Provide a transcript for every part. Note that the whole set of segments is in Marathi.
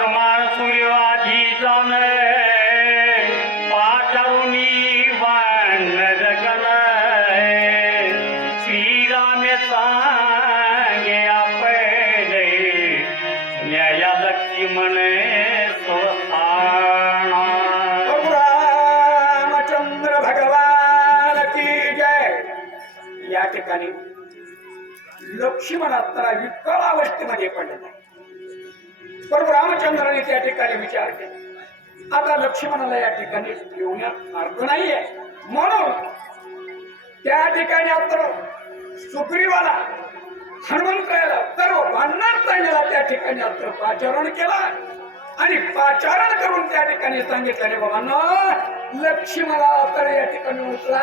हनुमान सूर्यवाजी जाणे पाचारुनी वानर गण श्रीराम सांगे आपले न्याया लक्ष्मण सोसाणा प्रभू रामचंद्र भगवान की जय। या ठिकाणी लक्ष्मण आता विकळ अवस्थेमध्ये पण रामचंद्राने त्या ठिकाणी विचार केला. आता लक्ष्मणाला या ठिकाणी ठेवण्यात मार्ग नाहीये. म्हणून त्या ठिकाणी आता सुग्रीवाला हनुमंताला सर्व भांडणार सैन्याला त्या ठिकाणी अत्र पाचारण केला. आणि पाचारण करून त्या ठिकाणी सांगितलं रे बाबांनो लक्ष्मणा तर या ठिकाणी उचला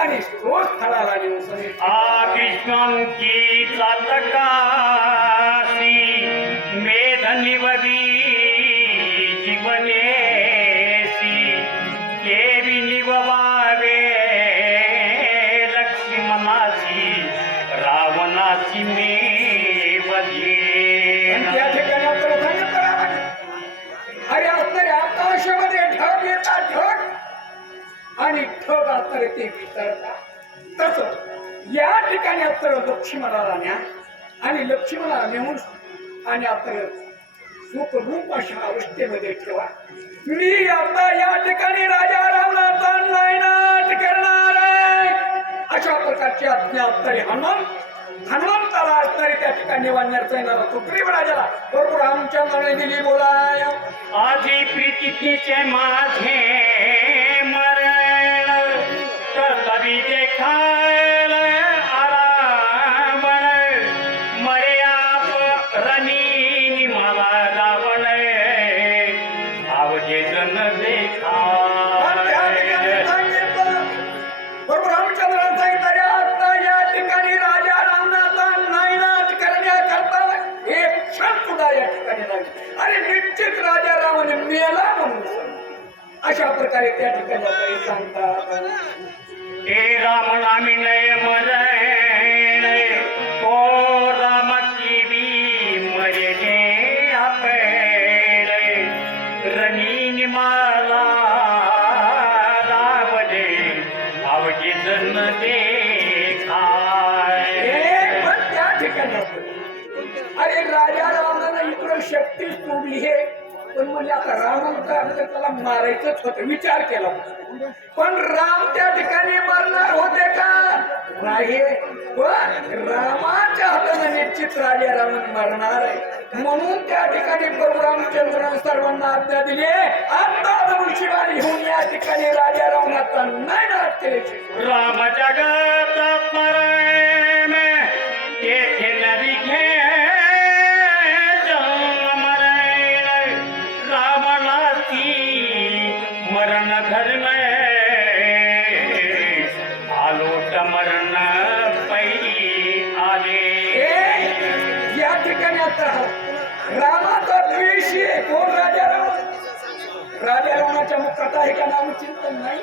आणि तो स्थळाला नेऊन सांगितलं आकृष्णांची चातकासी मेध निववी जीवनेसी देवी निववावे लक्ष्मणाची रावणाची मे आणि त्या ठिकाणी आपल्याला सांगितलं अरे असणारे आकाशामध्ये ढग येतात ढग. आणि ढग असणारे ते विसरतात तस या ठिकाणी असतं लक्ष्मणाला न्या. आणि लक्ष्मणाला नेऊन आणि आपलं सुखरूप अशा अवस्थेमध्ये ठेवा. मी आता या ठिकाणी राजा रावणाचा नायनाट करणार अशा प्रकारची आज्ञा तरी हनुमान हनुमंताला असणारी त्या ठिकाणी वाढण्याचा येणार सुग्रीव राजाला बरोबर आमच्या मनाने दिली बोलाय. आधी प्रीतीचे माझे मरण तर कवी देखाय अशा प्रकारे त्या ठिकाणी सांगतात? हे राम नामी नय मरण ओ राम की मरे रणी माला जन त्या ठिकाणी. अरे राजा रावणानं इकडं शक्ती सोडली हे. पण म्हणजे आता रावण त्याला मारायचंच होतं विचार केला होता. पण राम त्या ठिकाणी मरणार होते का? नाही. पण रामाच्या हाताने निश्चित राजा रावण मरणार आहे. म्हणून त्या ठिकाणी प्रभू रामचंद्र सर्वांना आज्ञा दिली. आता धनुष्यबाण घेऊन या ठिकाणी राजा रावणाचा नाही नाट केले रामाच्या जगत राजा रामाच्या मुखात आहे का नामचिंतन नाही?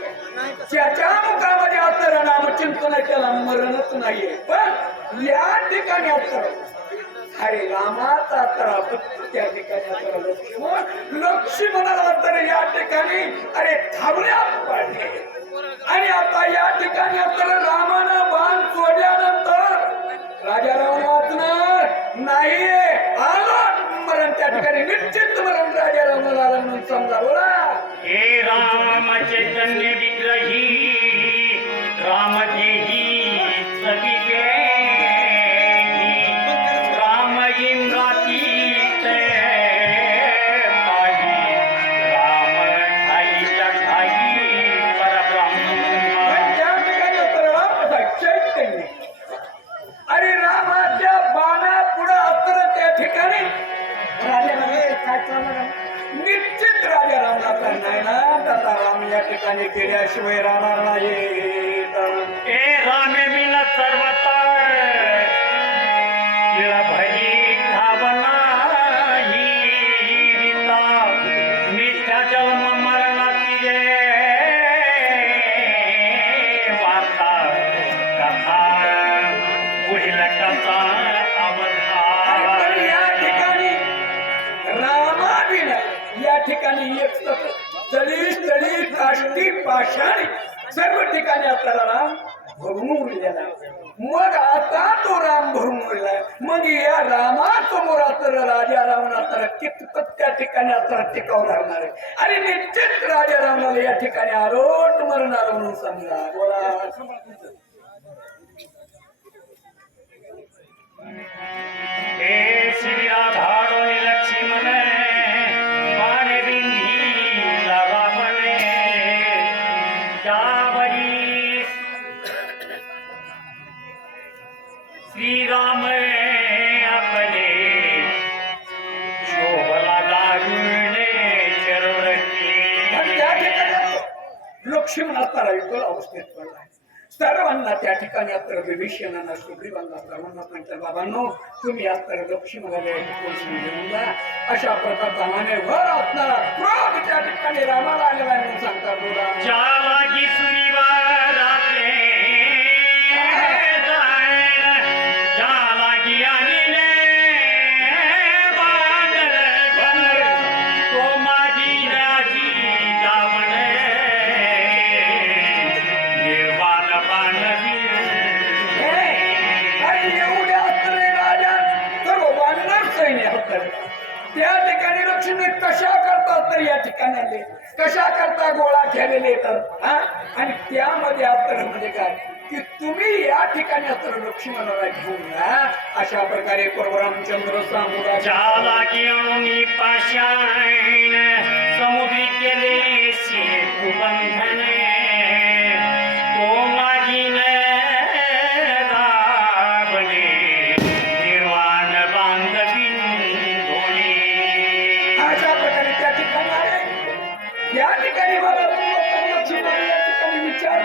त्याच्या मुखामध्ये असणारं नामचिंतन आहे त्याला मरणच नाहीये. पण या ठिकाणी असतं अरे रामाचा तर त्या ठिकाणी असणारं लक्ष्मण लक्ष्मणाला तर या ठिकाणी अरे थांबण्यात पाडले आणि आता या ठिकाणी असणारं सर्व आपल्याला राम भरून उरलेला मग आता तो राम भरून उरलाय मग या रामासमोर आता राजा रावण कितपत त्या ठिकाणी आता टिकाव लागणार आहे. आणि निश्चित राजा रावणाला या ठिकाणी आरोट मरणार म्हणून समजा. बोला. ठिकाणी लक्ष्मण अवस्थेत पडलाय सर्वांना त्या ठिकाणी आता विभीषणांना सुग्रीवांना सर्वांना सांगतात बाबांनो तुम्ही आता लक्ष्मणाला या ठिकाणी घेऊन जा. अशा प्रकारचा मान्यवर असणारा क्रोध त्या ठिकाणी रामाला आलेला आहे म्हणून सांगतात बोला. वानर सैन्य त्या ठिकाणी लक्ष्मी कशा करतात तर या ठिकाणी कशा करता गोळा केलेले येतात हा? आणि त्यामध्ये आता म्हणजे काय? की तुम्ही या ठिकाणी अत्र लक्ष्मणाला घेऊन या? अशा प्रकारे परमरामचंद्र सामुरा जालागी अणुनी पाषाण, समुद्री केले बंधन, या ठिकाणी मला लक्ष्मण या ठिकाणी विचार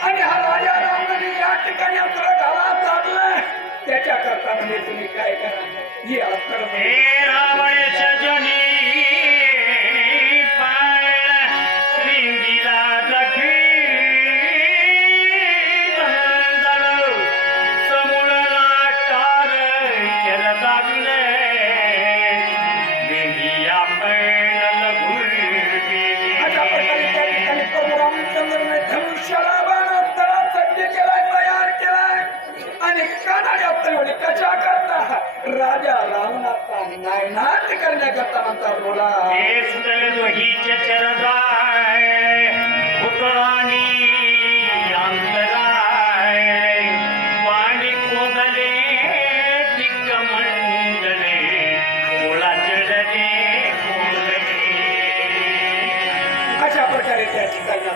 आणि हा राजा रामाने या ठिकाणी आपला गाळा चाललाय त्याच्या करता म्हणजे तुम्ही काय करा? हे अस्त्र म्हणजे राजा रावणाचा नायनाट करण्याकरता म्हणतात बोला. अशा प्रकारे त्या ठिकाणी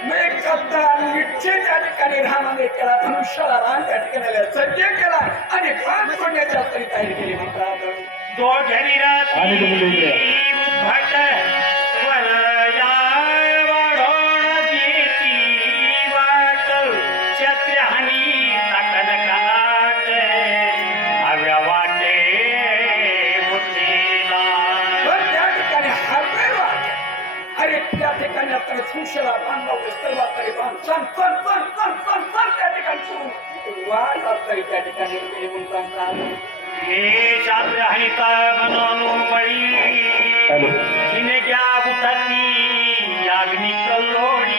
असतो. मेघ कत्ता निश्चय त्या ठिकाणी रामाने केला धनुष्याला रान त्या ठिकाणी सज्ज केला आणि बाण सोडण्याची तरी तयारी केली म्हणतात दोघरी रात्री उद्भट ठिकाणी आपण धनुष्याला बाण लावले सर्व तरी बाण सन सन सन सन सन सन त्या ठिकाणी वाट तरी त्या ठिकाणी. सांगतात हे छात्र हनिता बनवून बळी हिने घ्या बुटाती अग्नी कल्लोडी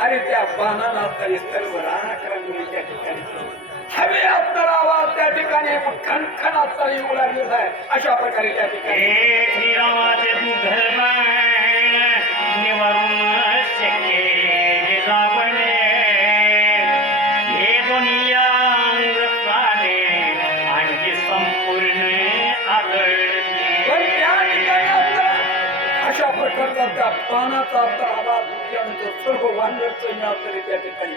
अरे त्या बाणाला तरी सर्व त्या ठिकाणी हवे आवाज त्या ठिकाणी. असता येऊ लागलेला आहे. अशा प्रकारे त्या ठिकाणी श्रीरामाचे निवारून संपूर्ण अशा प्रकारचा त्या उठल्यानंतर सर्व वानरचं या तरी त्या ठिकाणी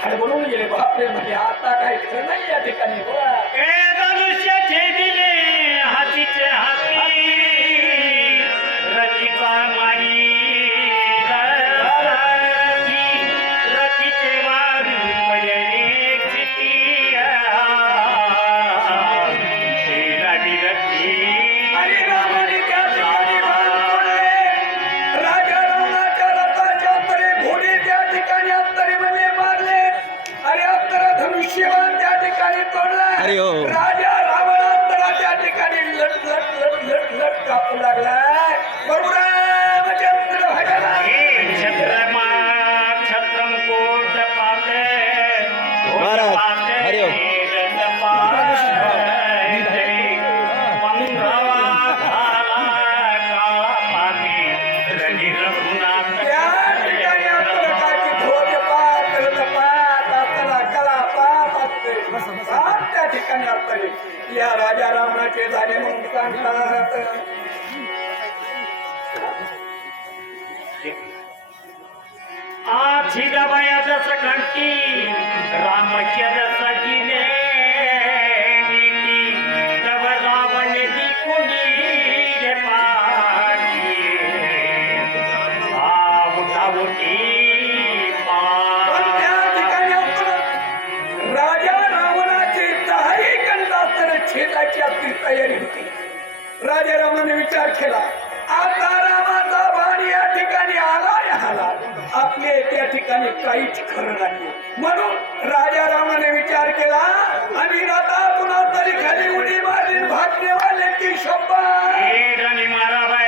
हडबडून गेले बापरे म्हणजे आता काही खरं नाही या ठिकाणी हो. आधी दबाया जस कंठी रामच्या जस जिले रावण रे पाठी राजा रावणाची दहाही छेदाची आपली तयारी होती. राजा रावणाने विचार केला आहे त्या ठिकाणी काहीच खरं नाही म्हणून राजा रामाने विचार केला आणि राता पुन्हा तरी खाली उडी मारली भाग्यवाले की शंभर. माराबाई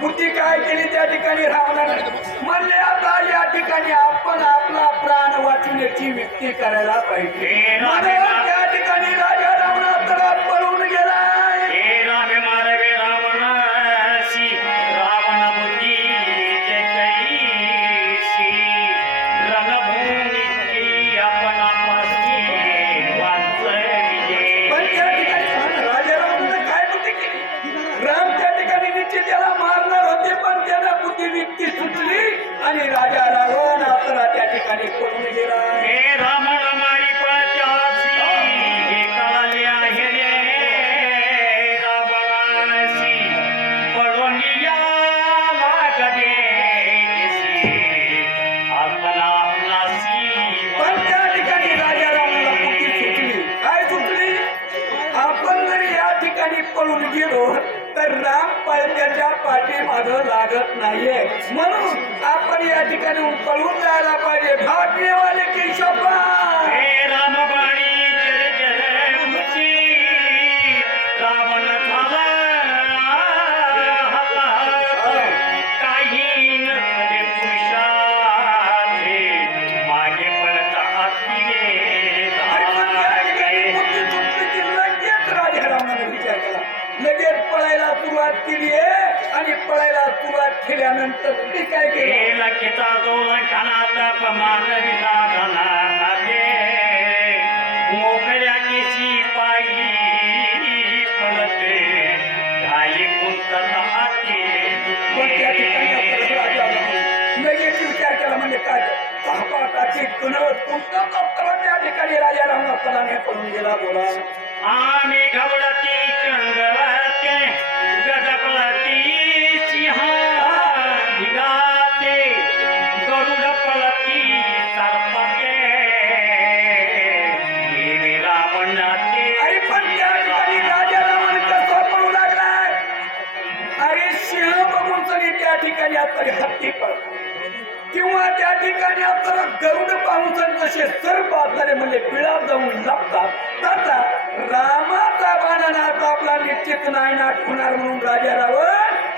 बुद्धी काय केली त्या ठिकाणी रावणाने? म्हणले आता या ठिकाणी आपण आपला प्राण वाचवण्याची व्यक्ती करायला पाहिजे. त्या ठिकाणी राजा रावणात ती सुटली आणि राजा रावण आपला त्या ठिकाणी पळून गेला? हे रामा रामा मिळत नाहीये. म्हणून आपण या ठिकाणी पळून जायला पाहिजे. भाग्यवाले की शोभा केलं केला किता दोन खानाचा प्रमाण विधाना लागे मोकळ्या केशी पायी पडते घाई कुंतला पण त्या ठिकाणी आपल्याला राजा आला. लगेच विचार केला म्हणजे काय पहापाटाची कुणवत कोणतं पत्र त्या ठिकाणी राजा रावण आपल्याला पळून गेला बोला आम्ही घवडती चंगळते गजपलती सिंहा भिगाते गरुड पळती सरपते देवी अरे पण त्या ठिकाणी राजा रावण कसं पळू लागलाय. अरे सिंह बघून तरी त्या ठिकाणी आता हत्ती पडला किंवा त्या ठिकाणी आपल्याला गरुड पाहून जसे सर्प आपल्याला म्हणजे पिळा जाऊन लागतात तसा रामाचा बाणाना आता आपला निश्चित नाही नाट होणार म्हणून राजा रावण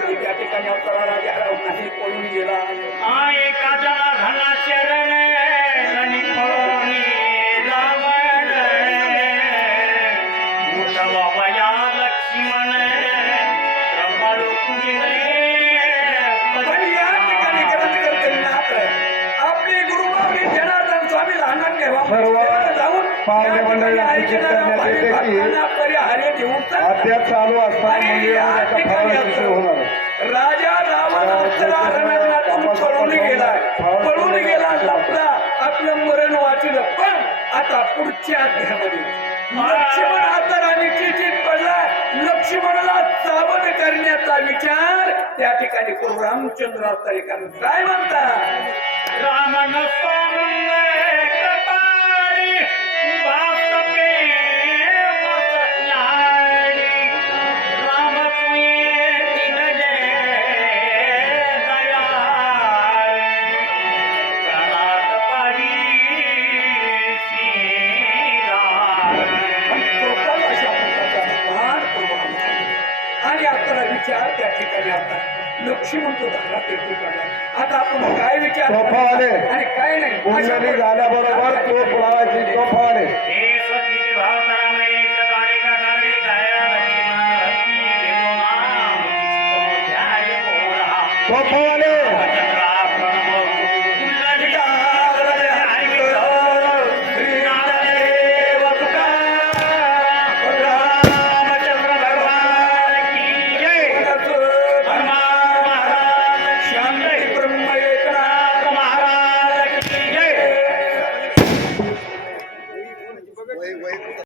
पहा त्या ठिकाणी आपला राजा नाही पळून गेला आ एका जला घना शरण रणी पळोनी रावण उठवा वया लक्ष्मण कृपाळू पण या ठिकाणी ग्रंथ करते नाथ आपले. गुरुमावली जनार्दन स्वामी लहान ठेवा. पाहुणे मंडळी सूचित करण्यात येते की. अद्याप चालू असताना याचा फराळ शिष्य होणार रावण अप्सरा पळून गेलाय. पळून गेला लपला आपलं मरण वाचलं. पण आता पुढच्या अध्यामध्ये लक्ष्मण आता राणी चिठीत पडला लक्ष्मणाला सावध करण्याचा विचार त्या ठिकाणी करू रामचंद्र कारण काय म्हणतात? राम लक्ष्मण तो धारा तेथून काढला. आता आपण काय विचार. आणि काय नाही झाल्याबरोबर तो